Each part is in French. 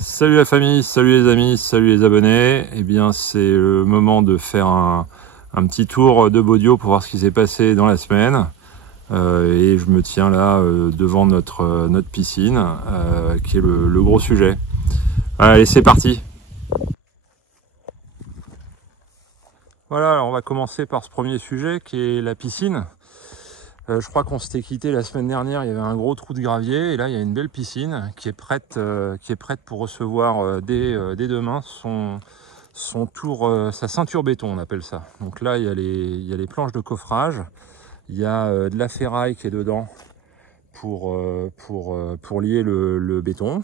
Salut la famille, salut les amis, salut les abonnés. Eh bien, c'est le moment de faire un petit tour de Baudio pour voir ce qui s'est passé dans la semaine. Et je me tiens là devant notre piscine, qui est le gros sujet. Allez, c'est parti. Voilà, alors on va commencer par ce premier sujet qui est la piscine. Je crois qu'on s'était quitté la semaine dernière, il y avait un gros trou de gravier et là il y a une belle piscine qui est prête pour recevoir dès demain son tour, sa ceinture béton on appelle ça. Donc là il y a les planches de coffrage, il y a de la ferraille qui est dedans pour lier le béton.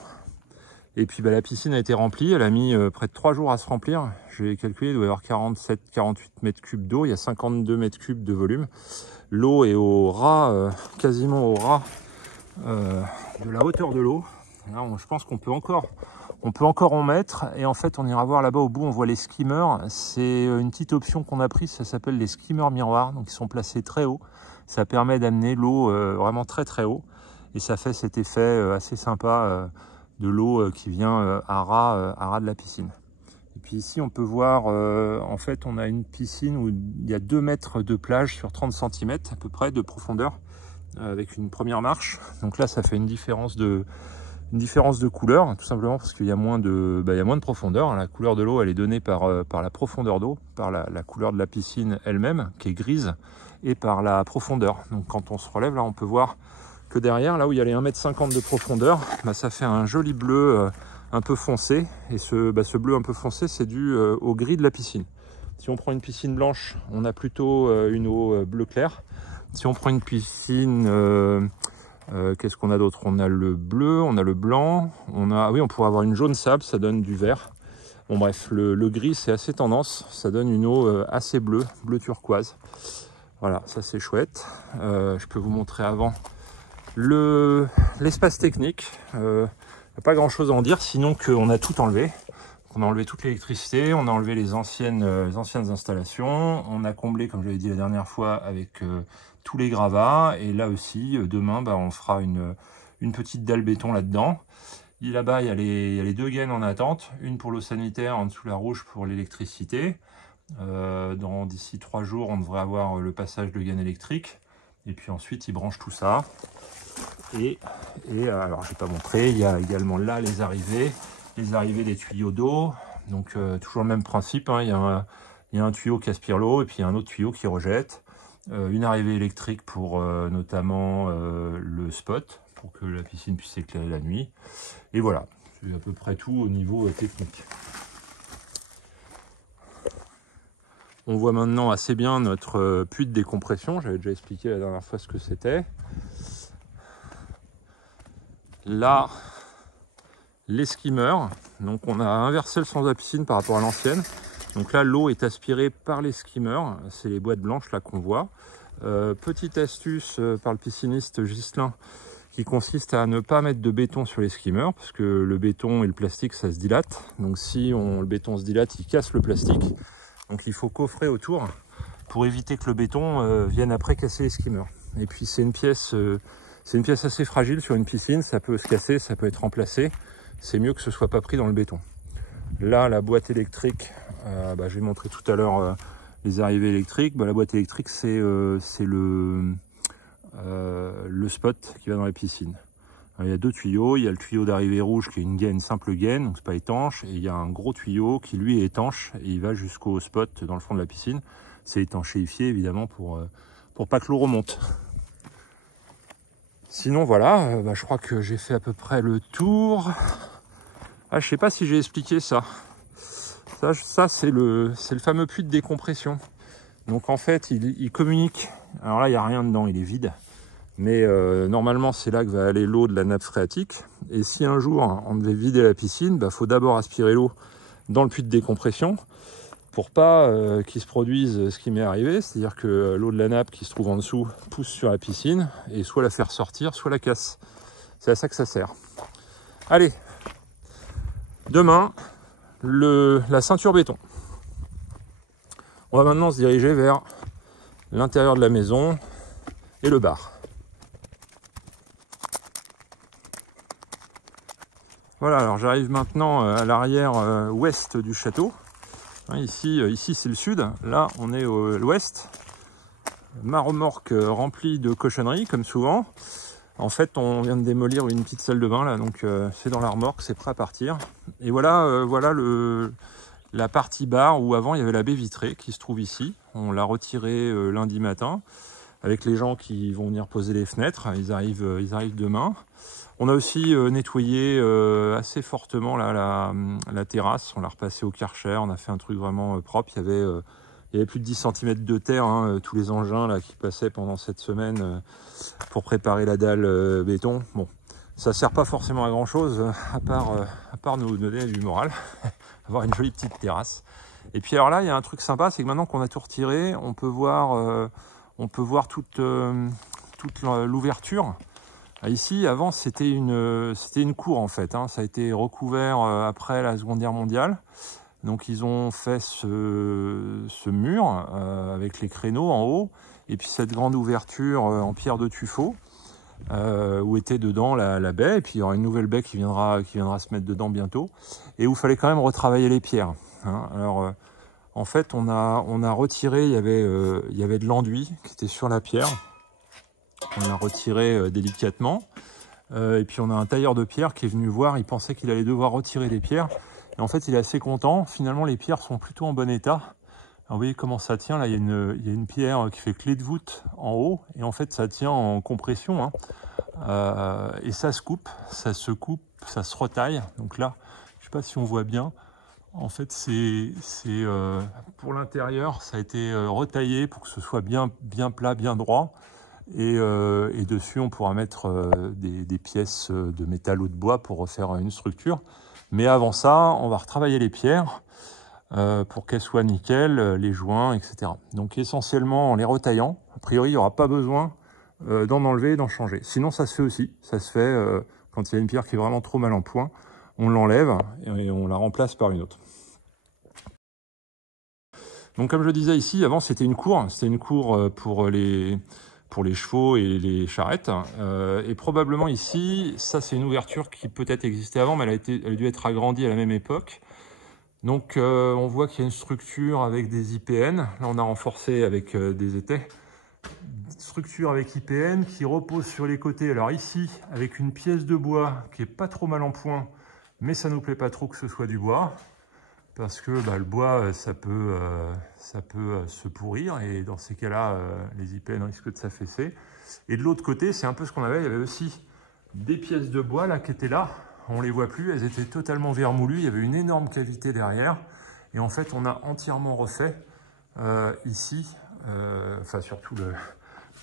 Et puis la piscine a été remplie, elle a mis près de 3 jours à se remplir. J'ai calculé, il doit y avoir 47-48 mètres cubes d'eau, il y a 52 mètres cubes de volume. L'eau est au ras, quasiment au ras de la hauteur de l'eau. Là, je pense qu'on peut encore en mettre. Et en fait, on ira voir là-bas au bout, on voit les skimmers. C'est une petite option qu'on a prise, ça s'appelle les skimmers miroirs. Donc, ils sont placés très haut. Ça permet d'amener l'eau vraiment très très haut. Et ça fait cet effet assez sympa de l'eau qui vient à ras de la piscine. Et puis ici, on peut voir, en fait, on a une piscine où il y a 2 mètres de plage sur 30 cm à peu près de profondeur, avec une première marche. Donc là, ça fait une différence de couleur, tout simplement parce qu'il y a moins de profondeur. La couleur de l'eau, elle est donnée par la profondeur d'eau, par la couleur de la piscine elle-même, qui est grise, et par la profondeur. Donc quand on se relève, là, on peut voir que derrière, là où il y a les 1,50 m de profondeur, ça fait un joli bleu un peu foncé. Et ce bleu un peu foncé, c'est dû au gris de la piscine. Si on prend une piscine blanche, on a plutôt une eau bleu clair. Si on prend une piscine, qu'est-ce qu'on a d'autre? On a le bleu, on a le blanc, on pourrait avoir une jaune sable, ça donne du vert. Bon bref, le gris c'est assez tendance, ça donne une eau assez bleu turquoise. Voilà, ça c'est chouette. Je peux vous montrer avant l'espace technique. Il n'y a pas grand chose à en dire, sinon qu'on a tout enlevé. On a enlevé toute l'électricité, on a enlevé les anciennes installations, on a comblé, comme je l'avais dit la dernière fois, avec tous les gravats. Et là aussi, demain, on fera une petite dalle béton là-dedans. Là-bas, il y a les 2 gaines en attente, une pour l'eau sanitaire, en dessous la rouge pour l'électricité. D'ici 3 jours, on devrait avoir le passage de gaine électrique. Et puis ensuite, ils branchent tout ça. Et alors, je ne vais pas montrer, il y a également là les arrivées des tuyaux d'eau. Donc, toujours le même principe, hein. Il y a un tuyau qui aspire l'eau et puis il y a un autre tuyau qui rejette. Une arrivée électrique pour notamment le spot, pour que la piscine puisse éclairer la nuit. Et voilà, c'est à peu près tout au niveau technique. On voit maintenant assez bien notre puits de décompression. J'avais déjà expliqué la dernière fois ce que c'était. Là, les skimmers. Donc on a inversé le sens de la piscine par rapport à l'ancienne. Donc là, l'eau est aspirée par les skimmers. C'est les boîtes blanches là qu'on voit. Petite astuce par le pisciniste Ghislain, qui consiste à ne pas mettre de béton sur les skimmers, parce que le béton et le plastique, ça se dilate. Donc si le béton se dilate, il casse le plastique. Donc il faut coffrer autour pour éviter que le béton vienne après casser les skimmers. Et puis c'est une pièce assez fragile sur une piscine, ça peut se casser, ça peut être remplacé. C'est mieux que ce soit pas pris dans le béton. Là, la boîte électrique, j'ai montré tout à l'heure les arrivées électriques. La boîte électrique, c'est le spot qui va dans la piscine. Alors, il y a 2 tuyaux. Il y a le tuyau d'arrivée rouge qui est une simple gaine, donc c'est pas étanche. Et il y a un gros tuyau qui lui est étanche et il va jusqu'au spot dans le fond de la piscine. C'est étanchéifié évidemment pour pas que l'eau remonte. Sinon voilà, je crois que j'ai fait à peu près le tour. Je sais pas si j'ai expliqué ça. Ça c'est le fameux puits de décompression. Donc en fait, il communique. Alors là, il n'y a rien dedans, il est vide. Mais normalement, c'est là que va aller l'eau de la nappe phréatique. Et si un jour, on devait vider la piscine, faut d'abord aspirer l'eau dans le puits de décompression pour pas qu'il se produise ce qui m'est arrivé. C'est-à-dire que l'eau de la nappe qui se trouve en dessous pousse sur la piscine et soit la faire sortir, soit la casse. C'est à ça que ça sert. Allez, demain, la ceinture béton. On va maintenant se diriger vers l'intérieur de la maison et le bar. Voilà, alors j'arrive maintenant à l'arrière ouest du château. Hein, ici c'est le sud, là on est à l'ouest. Ma remorque remplie de cochonneries, comme souvent. En fait, on vient de démolir une petite salle de bain, là, donc c'est dans la remorque, c'est prêt à partir. Et voilà, voilà la partie bar où avant il y avait la baie vitrée qui se trouve ici. On l'a retirée lundi matin avec les gens qui vont venir poser les fenêtres. Ils arrivent demain. On a aussi nettoyé assez fortement là, la terrasse. On l'a repassé au Karcher. On a fait un truc vraiment propre. Il y avait plus de 10 cm de terre, hein, tous les engins là, qui passaient pendant cette semaine pour préparer la dalle béton. Bon, ça sert pas forcément à grand chose, à part nous donner du moral, avoir une jolie petite terrasse. Et puis alors là, il y a un truc sympa, c'est que maintenant qu'on a tout retiré, on peut voir toute l'ouverture. Ici, avant, c'était une cour en fait, hein. Ça a été recouvert après la Seconde Guerre mondiale. Donc ils ont fait ce mur avec les créneaux en haut et puis cette grande ouverture en pierre de tuffeau où était dedans la baie, et puis il y aura une nouvelle baie qui viendra se mettre dedans bientôt, et où il fallait quand même retravailler les pierres, hein. Alors en fait on a retiré, il y avait de l'enduit qui était sur la pierre, on l'a retiré délicatement, et puis on a un tailleur de pierre qui est venu voir, il pensait qu'il allait devoir retirer les pierres. Et en fait, il est assez content. Finalement, les pierres sont plutôt en bon état. Alors, vous voyez comment ça tient. Là, il y a une pierre qui fait clé de voûte en haut. Et en fait, ça tient en compression, hein. Et ça se coupe, ça se retaille. Donc là, je ne sais pas si on voit bien. En fait, pour l'intérieur, ça a été retaillé pour que ce soit bien plat, bien droit. Et dessus, on pourra mettre des pièces de métal ou de bois pour refaire une structure. Mais avant ça, on va retravailler les pierres pour qu'elles soient nickel, les joints, etc. Donc essentiellement en les retaillant. A priori, il n'y aura pas besoin d'en enlever et d'en changer. Sinon, ça se fait aussi. Ça se fait quand il y a une pierre qui est vraiment trop mal en point. On l'enlève et on la remplace par une autre. Donc comme je le disais ici, avant c'était une cour. C'était une cour pour les chevaux et les charrettes. Et probablement ici, ça c'est une ouverture qui peut-être existait avant, mais elle a dû être agrandie à la même époque. Donc on voit qu'il y a une structure avec des IPN. Là on a renforcé avec des étais. Structure avec IPN qui repose sur les côtés. Alors ici, avec une pièce de bois qui est pas trop mal en point, mais ça nous plaît pas trop que ce soit du bois. Parce que le bois, ça peut se pourrir, et dans ces cas-là, les IPN risquent de s'affaisser. Et de l'autre côté, c'est un peu ce qu'on avait. Il y avait aussi des pièces de bois là qui étaient là. On les voit plus, elles étaient totalement vermoulues. Il y avait une énorme cavité derrière. Et en fait, on a entièrement refait ici, enfin surtout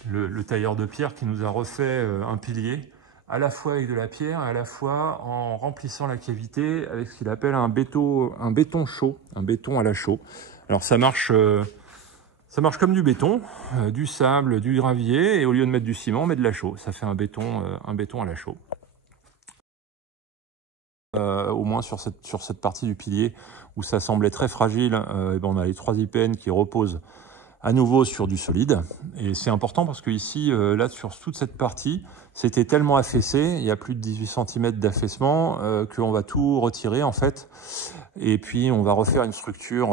le tailleur de pierre qui nous a refait un pilier, à la fois avec de la pierre et à la fois en remplissant la cavité avec ce qu'il appelle un béton chaud, un béton à la chaux. Alors ça marche comme du béton, du sable, du gravier, et au lieu de mettre du ciment, on met de la chaux. Ça fait un béton à la chaux. Au moins sur cette partie du pilier où ça semblait très fragile, on a les 3 IPN qui reposent à nouveau sur du solide. Et c'est important parce que ici, là, sur toute cette partie, c'était tellement affaissé, il y a plus de 18 cm d'affaissement, qu'on va tout retirer en fait. Et puis on va refaire une structure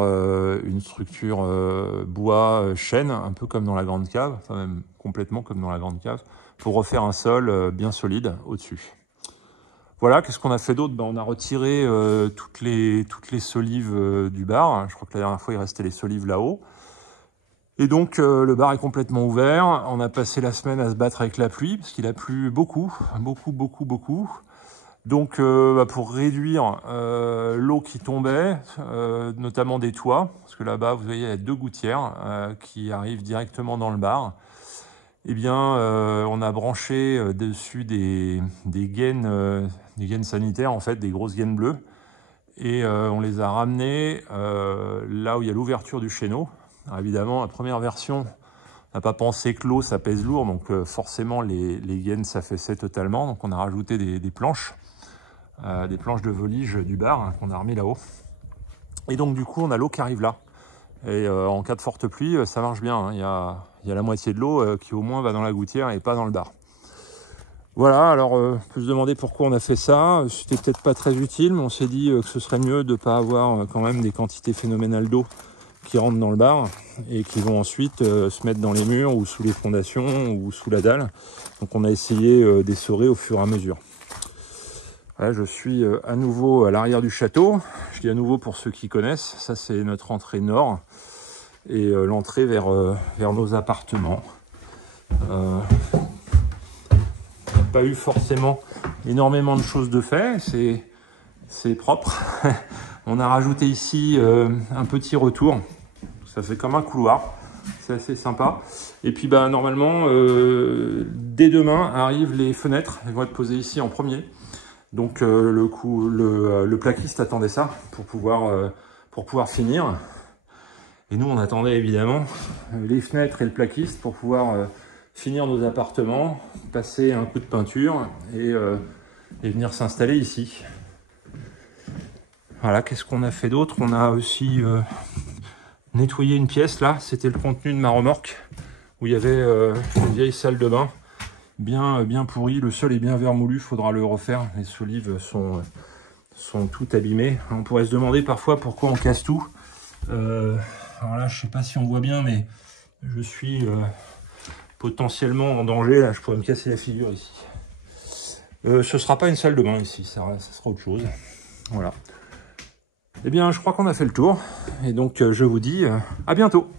bois chêne, un peu comme dans la grande cave, enfin même complètement comme dans la grande cave, pour refaire un sol bien solide au-dessus. Voilà, qu'est-ce qu'on a fait d'autre? On a retiré toutes les solives du bar. Je crois que la dernière fois, il restait les solives là-haut. Et donc, le bar est complètement ouvert. On a passé la semaine à se battre avec la pluie, parce qu'il a plu beaucoup. Donc, pour réduire l'eau qui tombait, notamment des toits, parce que là-bas, vous voyez, il y a 2 gouttières qui arrivent directement dans le bar. Eh bien, on a branché dessus des gaines sanitaires, en fait, des grosses gaines bleues. Et on les a ramenées là où il y a l'ouverture du chéneau. Alors évidemment, la première version, on n'a pas pensé que l'eau, ça pèse lourd, donc forcément, les gaines s'affaissaient totalement. Donc on a rajouté des planches de volige du bar qu'on a remis là-haut. Et donc du coup, on a l'eau qui arrive là. Et en cas de forte pluie, ça marche bien, hein. Il y a la moitié de l'eau qui au moins va dans la gouttière et pas dans le bar. Voilà, alors on peut se demander pourquoi on a fait ça. C'était peut-être pas très utile, mais on s'est dit que ce serait mieux de ne pas avoir quand même des quantités phénoménales d'eau qui rentrent dans le bar et qui vont ensuite se mettre dans les murs ou sous les fondations ou sous la dalle. Donc on a essayé d'essorer au fur et à mesure. Voilà, je suis à nouveau à l'arrière du château. Je dis à nouveau pour ceux qui connaissent, ça c'est notre entrée nord et l'entrée vers nos appartements. Pas eu forcément énormément de choses de fait, c'est propre. On a rajouté ici un petit retour, ça fait comme un couloir, c'est assez sympa. Et puis bah normalement dès demain arrivent les fenêtres, elles vont être posées ici en premier. Donc le plaquiste attendait ça pour pouvoir finir. Et nous on attendait évidemment les fenêtres et le plaquiste pour pouvoir finir nos appartements, passer un coup de peinture et venir s'installer ici. Voilà, qu'est-ce qu'on a fait d'autre? On a aussi nettoyé une pièce là, c'était le contenu de ma remorque où il y avait une vieille salle de bain bien pourrie, le sol est bien vermoulu, faudra le refaire, les solives sont toutes abîmées. On pourrait se demander parfois pourquoi on casse tout. Alors là, je sais pas si on voit bien, mais je suis potentiellement en danger, là je pourrais me casser la figure ici. Ce sera pas une salle de bain ici, ça sera autre chose. Voilà. Eh bien, je crois qu'on a fait le tour, et donc je vous dis à bientôt.